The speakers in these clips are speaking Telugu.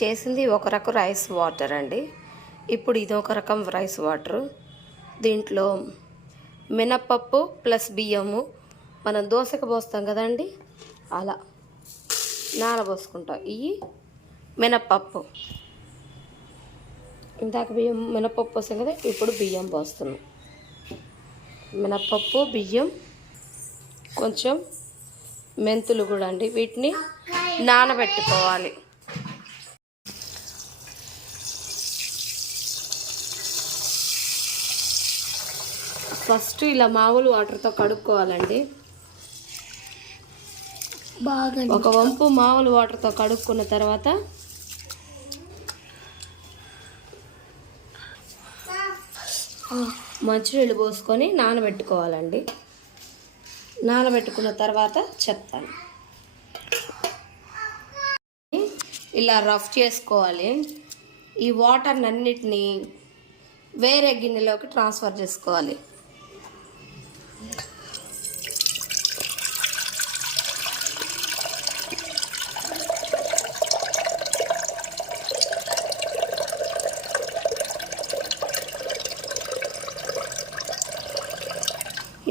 చేసింది ఒక రకం రైస్ వాటర్ అండి ఇప్పుడు ఇది ఒక రకం రైస్ వాటర్ దీంట్లో మినపప్పు ప్లస్ బియ్యము మనం దోశకు పోస్తాం కదండి అలా నానబోసుకుంటాం ఇవి మినపప్పు ఇందాక బియ్యం మినప్పప్పు పోసాం కదా ఇప్పుడు బియ్యం పోస్తున్నాం మినప్పప్పు బియ్యం కొంచెం మెంతులు కూడా అండి వీటిని నానబెట్టుకోవాలి ఫస్ట్ ఇలా మామూలు వాటర్తో కడుక్కోవాలండి బాగా ఒక వంపు మామూలు వాటర్తో కడుక్కున్న తర్వాత మంచినీళ్ళు పోసుకొని నానబెట్టుకోవాలండి నానబెట్టుకున్న తర్వాత చెప్తాను ఇలా రఫ్ చేసుకోవాలి ఈ వాటర్ అన్నిటినీ వేరే గిన్నెలోకి ట్రాన్స్ఫర్ చేసుకోవాలి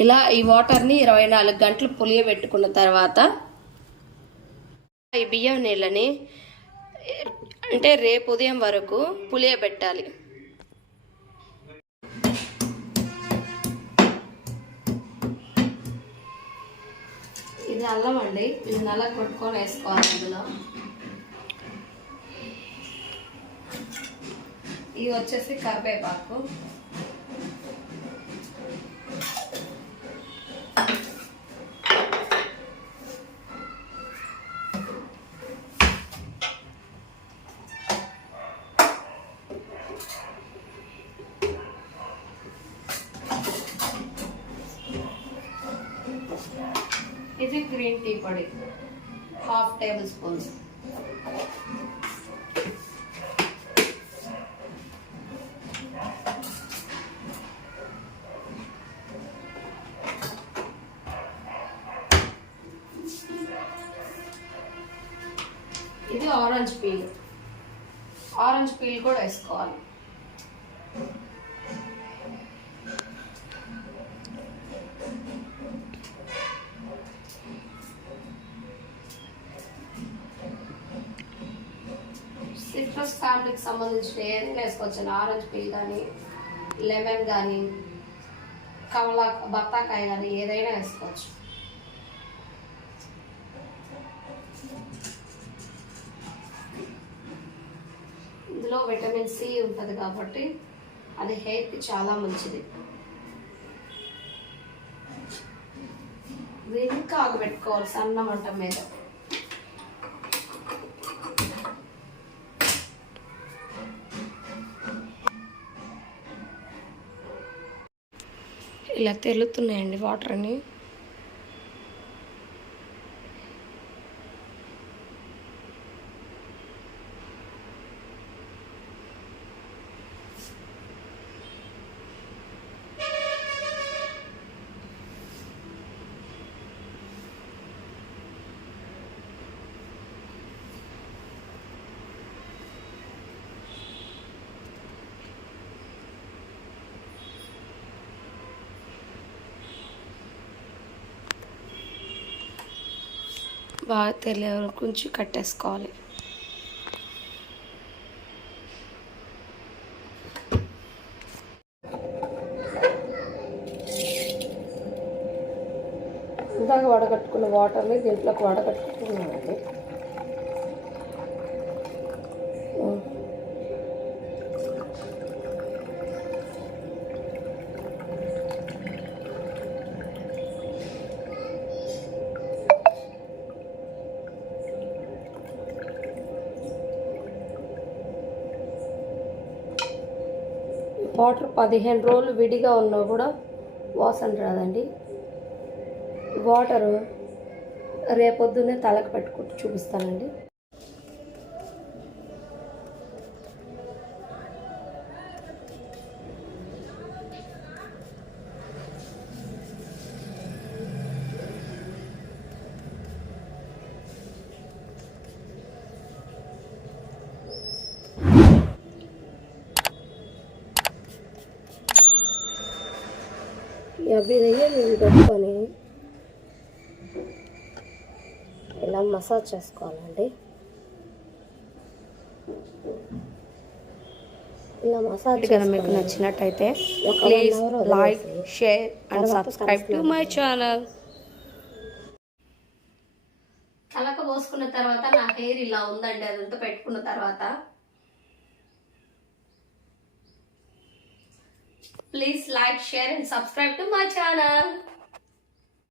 ఇలా ఈ వాటర్ని ఇరవై నాలుగు గంటలు పులియబెట్టుకున్న తర్వాత ఈ బియ్యం నీళ్ళని అంటే రేపు ఉదయం వరకు పులియబెట్టాలి ఇది అల్లం అండి ఇది నల్ల కొట్టుకొని వేసుకోవాలి అందులో ఇది వచ్చేసి కరివేపాకు ఇది గ్రీన్ టీ పొడి హాఫ్ టేబుల్ స్పూన్స్ ఇది ఆరెంజ్ పీల్ ఆరెంజ్ పీల్ కూడా వేసుకోవాలి సిట్రస్ ఫ్యామిలీకి సంబంధించిన ఏదైనా వేసుకోవచ్చు ఆరెంజ్ పీల్ కానీ లెమన్ కానీ కమలా బత్తాకాయ కానీ ఏదైనా వేసుకోవచ్చు ఇందులో విటమిన్ సి ఉంటుంది కాబట్టి అది హెయిర్కి చాలా మంచిది వెనుక ఆగబెట్టుకోవాలి సన్న మంట మీద ఇలా తేలుతున్నాయండి వాటర్ అని బాగా తెలియ కొంచెం కట్టేసుకోవాలి ఇందాక వడగట్టుకున్న వాటర్ని దీంట్లోకి వడగట్టుకుంటున్నామండి వాటర్ పదిహేను రోజులు విడిగా ఉన్నా కూడా వాసన రాదండి వాటరు రేపొద్దునే తలకు పెట్టుకుంటూ చూపిస్తానండి అవి నేను పెట్టుకొని ఇలా మసాజ్ చేసుకోవాలండి ఇలా మసాజ్ కదా మీకు నచ్చినట్టయితే please like share and subscribe to my channel తలకు పోసుకున్న తర్వాత నా హెయిర్ ఇలా ఉందండి అదంతా పెట్టుకున్న తర్వాత Please like, share and subscribe to my channel.